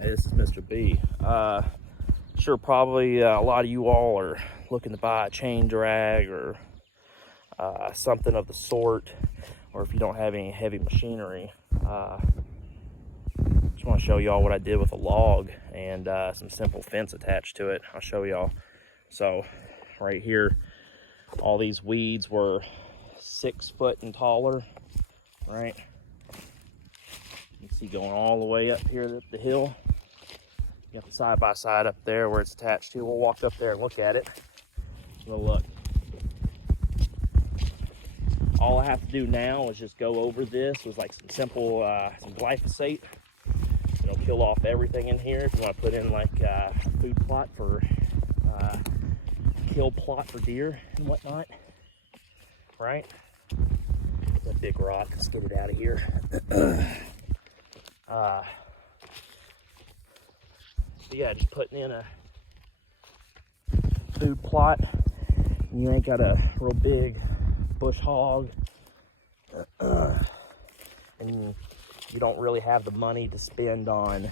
Hey, this is Mr. B. Sure, probably a lot of you all are looking to buy a chain drag or something of the sort, or if you don't have any heavy machinery. Just want to show y'all what I did with a log and some simple fence attached to it. I'll show y'all. So right here, all these weeds were 6 foot and taller, right? You can see going all the way up here up the hill. You got the side-by-side up there where it's attached to. We'll walk up there and look at it. We'll look. All I have to do now is just go over this with like some simple, some glyphosate. It'll kill off everything in here. If you want to put in like a food plot for, kill plot for deer and whatnot, right? That big rock, let's get it out of here. So yeah, just putting in a food plot. You ain't got a real big bush hog, and you don't really have the money to spend on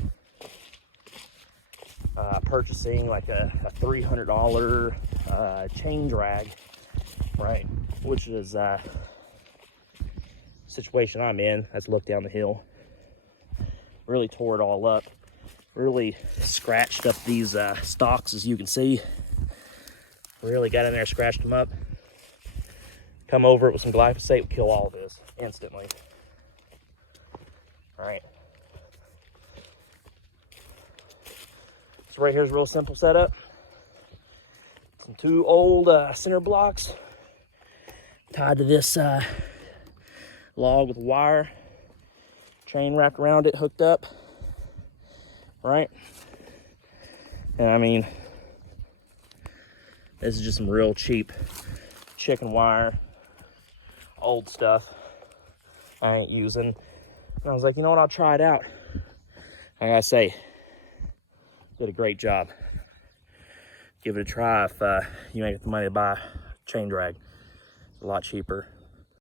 purchasing like a $300 chain drag, right? Which is situation I'm in. Let's look down the hill. Really tore it all up. Really scratched up these stalks, as you can see. Really got in there, scratched them up. Come over it with some glyphosate, would kill all of this instantly. All right. So right here's a real simple setup. Some 2 old center blocks tied to this log with wire, chain wrapped around it, hooked up, right? And I mean, this is just some real cheap chicken wire, old stuff I ain't using. And I was like, you know what, I'll try it out. I gotta say, did a great job. Give it a try if you ain't got the money to buy a chain drag. It's a lot cheaper.